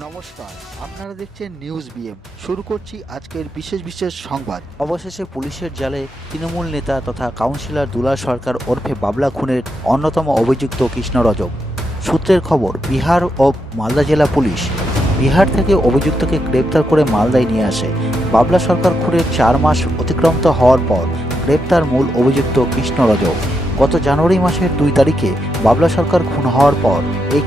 নমস্কার, আপনারা দেখছেন নিউজ বিএম। শুরু করছি আজকের বিশেষ সংবাদ। অবশেষে পুলিশের জালে তৃণমূল নেতা তথা কাউন্সিলর দুলাল সরকার ওরফে বাবলা খুনের অন্যতম অভিযুক্ত কৃষ্ণ রজক। সূত্রের খবর, বিহার ও মালদা জেলা পুলিশ বিহার থেকে অভিযুক্তকে গ্রেপ্তার করে মালদায় নিয়ে আসে। বাবলা সরকার খুনের 4 মাস অতিক্রান্ত হওয়ার পর গ্রেপ্তার মূল অভিযুক্ত কৃষ্ণ রজক। গত জানুয়ারি মাসের 2 তারিখে বাবলা সরকার খুন হওয়ার পর এই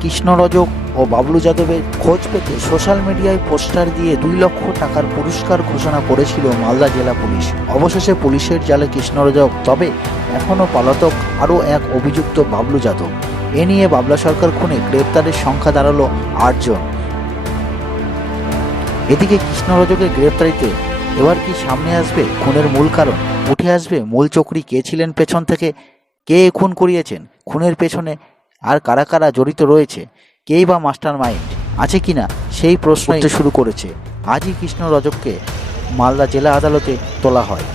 কৃষ্ণ রজক ও বাবলু যাদবের খোঁজ পেতে সোশ্যাল মিডিয়ায় পোস্টার দিয়ে 2 লক্ষ টাকার পুরস্কার ঘোষণা করেছিল মালদা জেলা পুলিশ। অবশেষে পুলিশের জালে কৃষ্ণ রজক, তবে এখনও পলাতক আরও এক অভিযুক্ত বাবলু যাদব। এ নিয়ে বাবলা সরকার খুনে গ্রেপ্তারের সংখ্যা দাঁড়ালো 8 জন। এদিকে কৃষ্ণ রজকের গ্রেপ্তারিতে এবার কি সামনে আসবে খুনের মূল কারণ? উঠে আসবে মূল চক্রী কে ছিলেন পেছন থেকে? কে খুন করিয়েছেন? খুনের পেছনে আর কারা কারা জড়িত রয়েছে? কেই বা মাস্টার মাইন্ড আছে কিনা সেই প্রশ্ন শুরু করেছে। আজই কৃষ্ণ রজককে মালদা জেলা আদালতে তোলা হয়।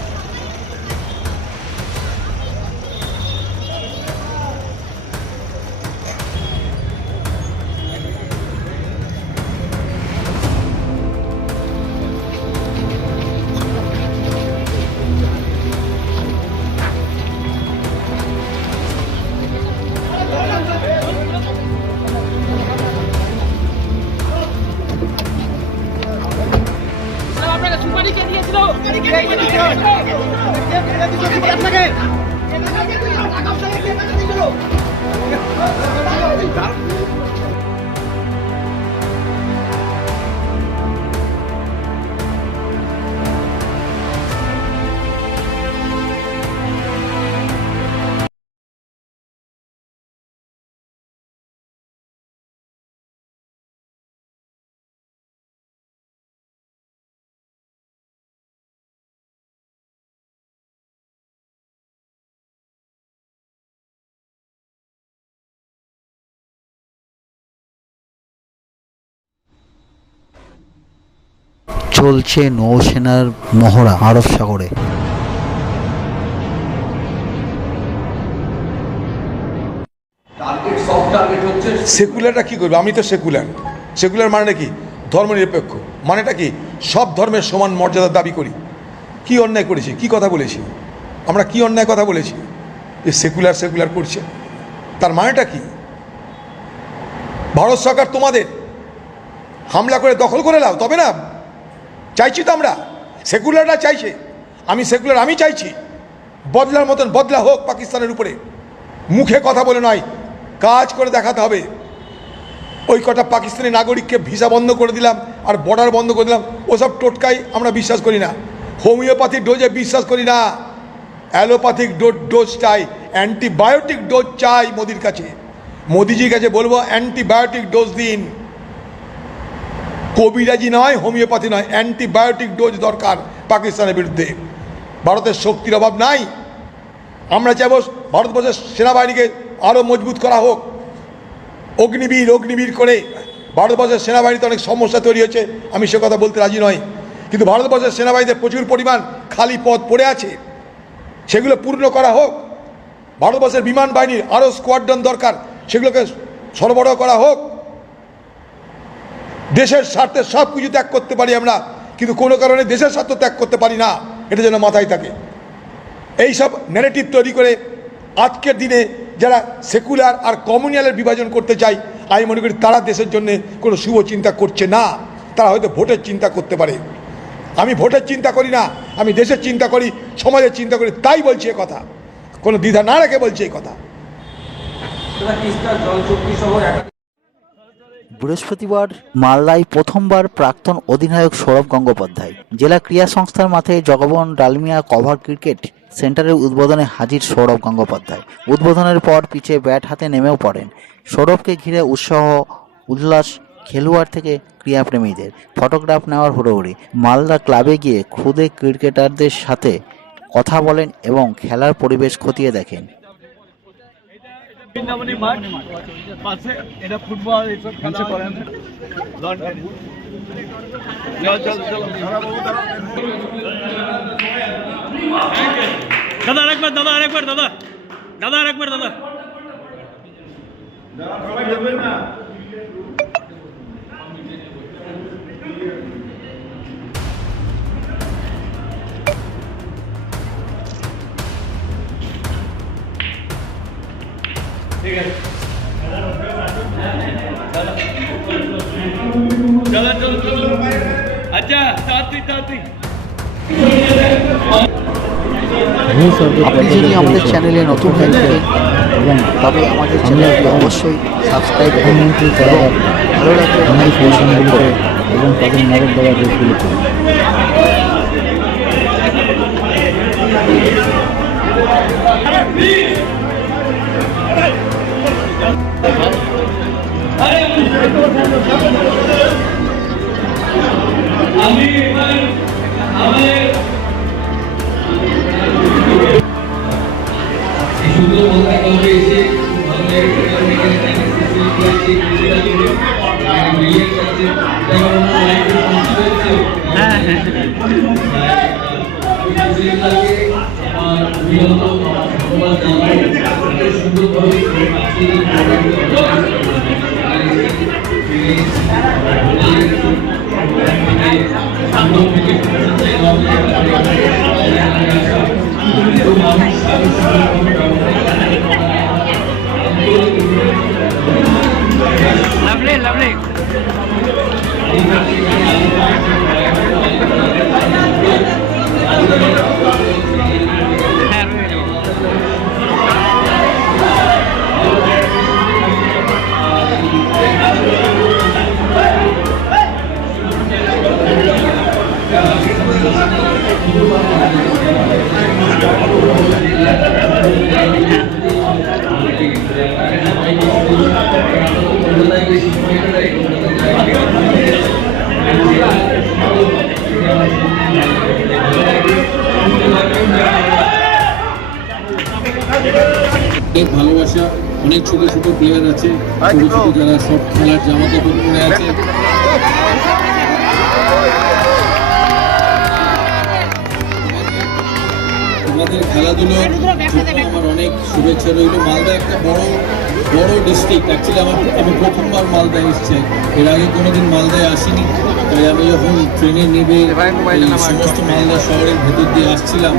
চলছে নৌসেনার মহড়া আরব সাগরে। সেকুলারটা কি করবে? আমি তো সেকুলার মানে কি? ধর্মনিরপেক্ষ মানেটা কি? সব ধর্মের সমান মর্যাদার দাবি করি। কি অন্যায় করেছি? কি কথা বলেছি আমরা? কি অন্যায় কথা বলেছি যে সেকুলার করছে? তার মানেটা কি? ভারত সরকার তোমাদের হামলা করে দখল করে নাও, তবে না চাইছি তো আমরা। সেকুলাররা চাইছে, আমি চাইছি বদলার মতন বদলা হোক পাকিস্তানের উপরে। মুখে কথা বলে নয়, কাজ করে দেখাতে হবে। ওই কটা পাকিস্তানি নাগরিককে ভিসা বন্ধ করে দিলাম আর বর্ডার বন্ধ করে দিলাম, ওসব টোটকাই আমরা বিশ্বাস করি না। হোমিওপ্যাথিক ডোজে বিশ্বাস করি না। অ্যালোপ্যাথিক ডোজ চাই, অ্যান্টিবায়োটিক ডোজ চাই মোদির কাছে। মোদিজির কাছে বলবো অ্যান্টিবায়োটিক ডোজ দিন। কবিরাজি নয়, হোমিওপ্যাথি নয়, অ্যান্টিবায়োটিক ডোজ দরকার পাকিস্তানের বিরুদ্ধে। ভারতের শক্তির অভাব নাই। আমরা চাইব ভারতবর্ষের সেনাবাহিনীকে আরও মজবুত করা হোক। অগ্নিবীর করে ভারতবর্ষের সেনাবাহিনীতে অনেক সমস্যা তৈরি হয়েছে, আমি সে কথা বলতে রাজি নয়। কিন্তু ভারতবর্ষের সেনাবাহিনীতে প্রচুর পরিমাণ খালি পদ পড়ে আছে, সেগুলো পূর্ণ করা হোক। ভারতবর্ষের বিমান বাহিনীর আরও স্কোয়াড্রন দরকার, সেগুলোকে সরবরাহ করা হোক। দেশের স্বার্থে সব কিছু ত্যাগ করতে পারি আমরা, কিন্তু কোনো কারণে দেশের স্বার্থ ত্যাগ করতে পারি না, এটা যেন মাথায় থাকে। এইসব ন্যারেটিভ তৈরি করে আজকের দিনে যারা সেকুলার আর কমিউনালের বিভাজন করতে চায়, আমি মনে করি তারা দেশের জন্য কোনো শুভ চিন্তা করছে না। তারা হয়তো ভোটের চিন্তা করতে পারে। আমি ভোটের চিন্তা করি না, আমি দেশের চিন্তা করি, সমাজের চিন্তা করি, তাই বলছি এ কথা। কোনো দ্বিধা না রেখে বলছি এই কথা। বৃহস্পতিবার মালদায় প্রথমবার প্রাক্তন অধিনায়ক সৌরভ গঙ্গোপাধ্যায় জেলা ক্রীড়া সংস্থার মাঠে জগবন ডালমিয়া কভার ক্রিকেট সেন্টারের উদ্বোধনে হাজির সৌরভ গঙ্গোপাধ্যায়। উদ্বোধনের পর পিচে ব্যাট হাতে নেমেও পড়েন। সৌরভকে ঘিরে উৎসাহ উল্লাস খেলোয়াড় থেকে ক্রীড়াপ্রেমীদের। ফটোগ্রাফ নেওয়ার হুড়োহুড়ি। মালদা ক্লাবে গিয়ে খুদে ক্রিকেটারদের সাথে কথা বলেন এবং খেলার পরিবেশ খতিয়ে দেখেন। বৃন্দাবনী মাঠ পাশে এটা ফুটবল এইসব খেলা করেন। দাদা আরেকবার, দাদা আরেকবার, দাদা দাদা আরেকবার, দাদা। चलो चलो चलो अच्छा ताती আপনি যদি আমাদের চ্যানেলে নতুন হয়ে থাকেন তবে আমাদের চ্যানেলটি অবশ্যই সাবস্ক্রাইব করুন এবং ভালো লাগলে লাইক ও শেয়ার করুন এবং তাদের নজর দেওয়ার দেশগুলো করুন। lovely অনেক ভালোবাসা, অনেক ছোট ছোট প্লেয়ার আছে, ছোট ছোট যারা সব খেলার জামা কাপড় পরে আছে। তোমাদের খেলাধুলোর জন্য আমার অনেক শুভেচ্ছা রইল। মালদা একটা বড় ডিস্ট্রিক্ট। অ্যাকচুয়ালি আমি প্রথমবার মালদায় এসেছি, এর আগে কোনোদিন মালদায় আসিনি। তাই আমি যখন ট্রেনে নেবে এই সমস্ত মালদা শহরের ভেতর দিয়ে আসছিলাম,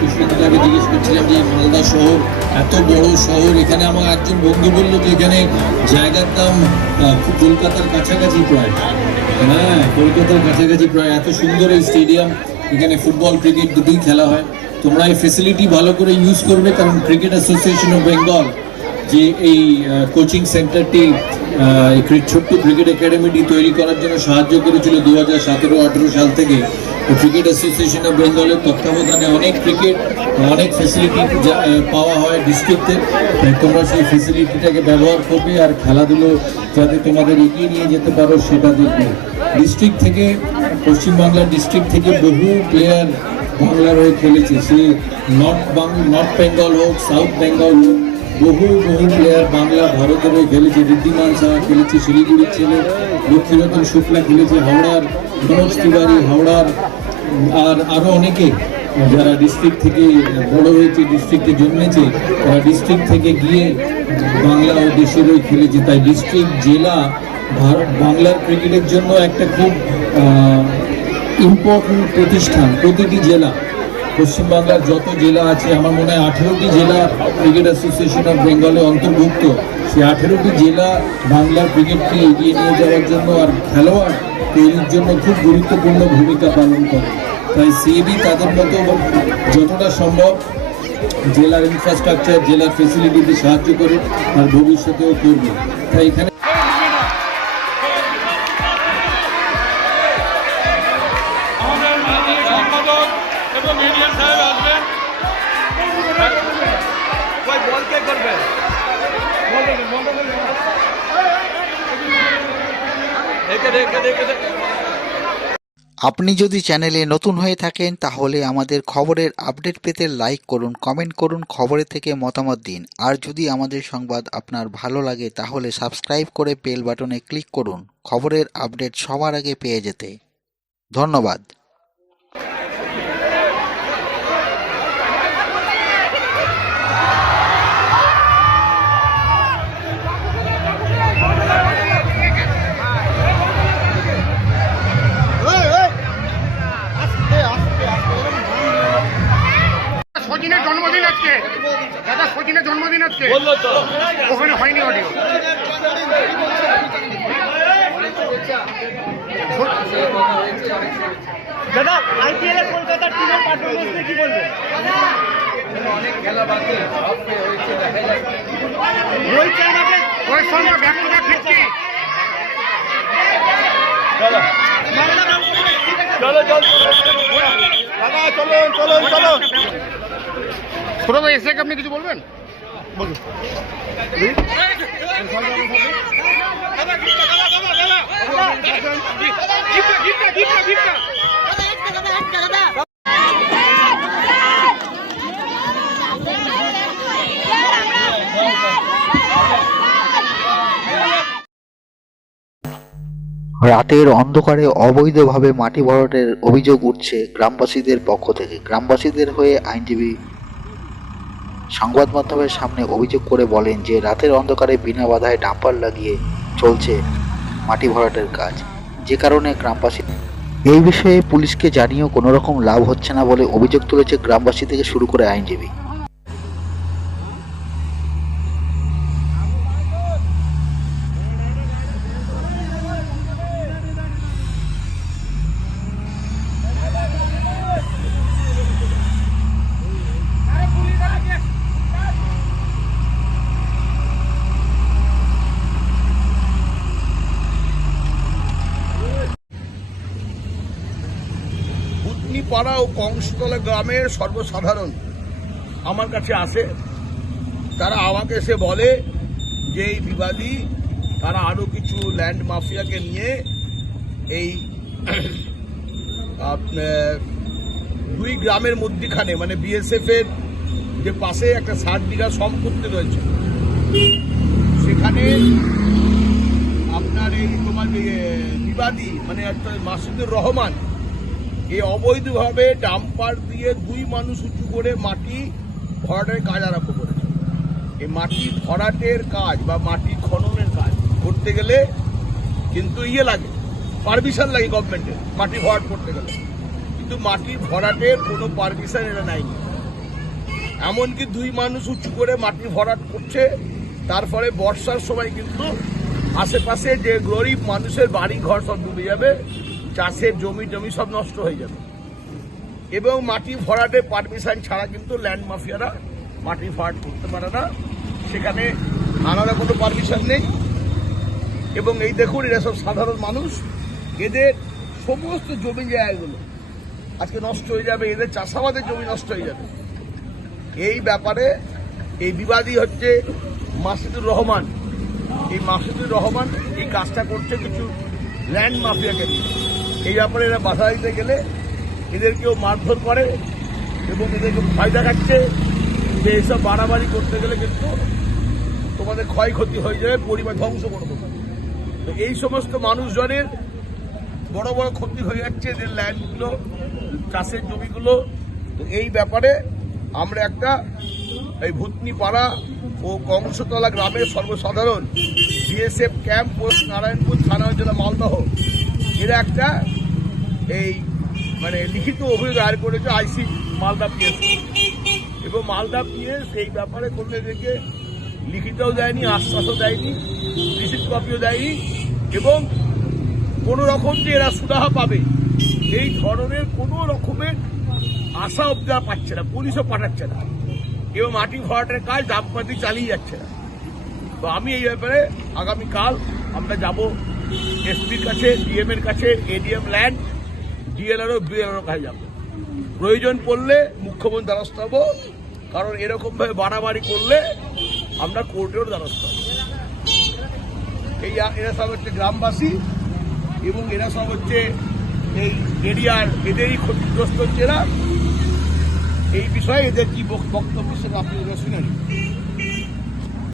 কিছুদিন আগে জিজ্ঞেস করছিলাম যে মালদা শহর এত বড় শহর, এখানে আমার একজন বন্ধু বললো যে এখানে জায়গার দাম কলকাতার কাছাকাছি প্রায়। হ্যাঁ, কলকাতার কাছাকাছি প্রায়। এত সুন্দর এই স্টেডিয়াম, এখানে ফুটবল ক্রিকেট দুটোই খেলা হয়। তোমরা এই ফেসিলিটি ভালো করে ইউজ করবে, কারণ ক্রিকেট অ্যাসোসিয়েশন অফ বেঙ্গল যে এই কোচিং সেন্টারটি ছোট্ট ক্রিকেট একাডেমিটি তৈরি করার জন্য সাহায্য করেছিল 2017-18 সাল থেকে। ক্রিকেট অ্যাসোসিয়েশন অফ বেঙ্গলের তত্ত্বাবধানে অনেক ফেসিলিটি পাওয়া হয় ডিস্ট্রিক্টে। তোমরা সেই ফেসিলিটিটাকে ব্যবহার করবে আর খেলাধুলো যাতে তোমাদের এগিয়ে নিয়ে যেতে পারো সেটা দেখবে। ডিস্ট্রিক্ট থেকে, পশ্চিমবাংলার ডিস্ট্রিক্ট থেকে বহু প্লেয়ার বাংলার হয়ে খেলেছে, সে নর্থ বেঙ্গল হোক, সাউথ বেঙ্গল হোক, বহু প্লেয়ার বাংলা ভারতের হয়ে খেলেছে। ঋদ্ধিমান সাহা খেলেছে, শিলিগুড়ির ছেলে লক্ষ্মীরতন শুক্লা খেলেছে, হাওড়ার মনোজ তিওয়ারি, হাওড়ার আর আরও অনেকে যারা ডিস্ট্রিক্ট থেকে বড় হয়েছে, ডিস্ট্রিক্টে জন্মেছে, তারা ডিস্ট্রিক্ট থেকে গিয়ে বাংলা ও দেশের হয়ে খেলেছে। তাই ডিস্ট্রিক্ট, জেলা বাংলার ক্রিকেটের জন্য একটা খুব ইম্পর্টেন্ট প্রতিষ্ঠান। প্রতিটি জেলা, পশ্চিমবাংলার যত জেলা আছে, আমার মনে হয় 18টি জেলা ক্রিকেট অ্যাসোসিয়েশন অফ বেঙ্গলে অন্তর্ভুক্ত। সেই 18টি জেলা বাংলার ক্রিকেটকে এগিয়ে নিয়ে যাওয়ার জন্য আর খেলোয়াড় তৈরির জন্য খুব গুরুত্বপূর্ণ ভূমিকা পালন করে। তাই সিএবি তাদের মতো যতটা সম্ভব জেলার ইনফ্রাস্ট্রাকচার, জেলার ফেসিলিটিতে সাহায্য করে আর ভবিষ্যতেও করবে। তাই এখানে আপনি যদি চ্যানেলে নতুন হয়ে থাকেন তাহলে আমাদের খবরের আপডেট পেতে লাইক করুন, কমেন্ট করুন, খবরের থেকে মতামত দিন। আর যদি আমাদের সংবাদ আপনার ভালো লাগে তাহলে সাবস্ক্রাইব করে বেল বাটনে ক্লিক করুন খবরের আপডেট সবার আগে পেয়ে যেতে। ধন্যবাদ। সচিনের জন্মদিন আজকে, দাদা সচিনের জন্মদিন আজকে, বললো তো ওখানে অডিও। দাদা আইপিএল এর কলকাতার টিমের পারফরমেন্স নিয়ে কি বলবেন? অনেক খেলা বাকি হয়েছে দেখা যাচ্ছে। রোহিত শর্মাকে Rohit Sharma back to back 50। চলো চলো চলো চলো চলো। ছোট ভাই এসে আপনি কিছু বলবেন? বলুন। রাতের অন্ধকারে অবৈধভাবে মাটি ভরাটের অভিযোগ উঠছে গ্রামবাসীদের পক্ষ থেকে। গ্রামবাসীদের হয়ে আইনজীবী সংবাদ মাধ্যমের সামনে অভিযোগ করে বলেন যে রাতের অন্ধকারে বিনা বাধায় ডাম্পার লাগিয়ে চলছে মাটি ভরাটের কাজ, যে কারণে গ্রামবাসী এই বিষয়ে পুলিশকে জানিয়েও কোনো রকম লাভ হচ্ছে না বলে অভিযোগ তুলেছে গ্রামবাসী থেকে শুরু করে আইনজীবী। পাড়া ও কংসতলা গ্রামের সর্বসাধারণ আমার কাছে আসে। তারা আমাকে এসে বলে যে এই বিবাদী তারা আরও কিছু ল্যান্ড মাফিয়াকে নিয়ে এই দুই গ্রামের মধ্যখানে মানে বিএসএফ এর যে পাশে একটা 60 বিঘা সম্পত্তি রয়েছে, সেখানে আপনার এই তোমার বিবাদী মানে মাসুদুর রহমান এই অবৈধভাবে ডাম্পার দিয়ে দুই মানুষ উঁচু করে মাটি ভরাটের কাজ আরম্ভ করেছে। এই মাটি ভরাটের কাজ বা মাটি খননের কাজ করতে গেলে কিন্তু লাগে, পারমিশন লাগে গভর্নমেন্টের মাটি ভরাট করতে গেলে, কিন্তু মাটি ভরাটের কোনো পারমিশন এরা নেয়নি। এমনকি দুই মানুষ উঁচু করে মাটি ভরাট করছে, তারপরে বর্ষার সময় কিন্তু আশেপাশে যে গরিব মানুষের বাড়ি ঘর সব ডুবে যাবে, চাষের জমি টমি সব নষ্ট হয়ে যাবে। এবং মাটি ভরাটে পারমিশন ছাড়া কিন্তু ল্যান্ড মাফিয়ারা মাটি ভরাট করতে পারে না, সেখানে আলাদা কোনো পারমিশন নেই। এবং এই দেখুন এরা সব সাধারণ মানুষ, এদের সমস্ত জমি জায়গাগুলো আজকে নষ্ট হয়ে যাবে, এদের চাষাবাদের জমি নষ্ট হয়ে যাবে। এই ব্যাপারে এই বিবাদী হচ্ছে মাসুদুর রহমান। এই মাসুদুর রহমান এই কাজটা করছে কিছু ল্যান্ড মাফিয়াকে নিয়ে। এই ব্যাপারে এরা বাধা দিতে গেলে এদেরকেও মারধর করে এবং এদেরকে ভয় দেখাচ্ছে যে এইসব বাড়াবাড়ি করতে গেলে কিন্তু তোমাদের ক্ষয়ক্ষতি হয়ে যাবে, পরিবার ধ্বংস করে দেবে। তো এই সমস্ত মানুষজনের বড় বড় ক্ষতি হয়ে যাচ্ছে এদের ল্যান্ডগুলো, চাষের জমিগুলো। তো এই ব্যাপারে আমরা একটা এই ভুতনি পাড়া ও কংসতলা গ্রামের সর্বসাধারণ বিএসএফ ক্যাম্প পোস্ট নারায়ণপুর থানা জেলা মালদহ এরা একটা এই মানে লিখিত অভিযোগ দায়ের করেছে আইসি মালদা পিএস। এবং মালদা পিএস এই ব্যাপারে কোনো এদেরকে লিখিতও দেয়নি, আশ্বাসও দেয়নি, রিসিট কপিও দেয়নি এবং কোনো রকম যে এরা সুরাহা পাবে এই ধরনের কোনো রকমের আশা অব্দি পাচ্ছে না, পুলিশও পাঠাচ্ছে না এবং মাটি ভরাটের কাজ ডাম্পার চালিয়ে যাচ্ছে না। তো আমি এই ব্যাপারে আগামীকাল আমরা যাব এসপির কাছে, ডিএম এর কাছে, এডিএম ল্যান্ড, ডিএলআরও বিএলআরও কাছে যাব। প্রয়োজন পড়লে মুখ্যমন্ত্রী দ্বারস্থ হব, কারণ এরকমভাবে বাড়াবাড়ি করলে আমরা কোর্টেরও দ্বারস্থ হব। এই এরা সব হচ্ছে গ্রামবাসী এবং এরা সব হচ্ছে এই এরিয়ার, এদেরই ক্ষতিগ্রস্ত হচ্ছে এরা। এই বিষয়ে এদের কি বক্তব্য সেটা আপনি শুনেন।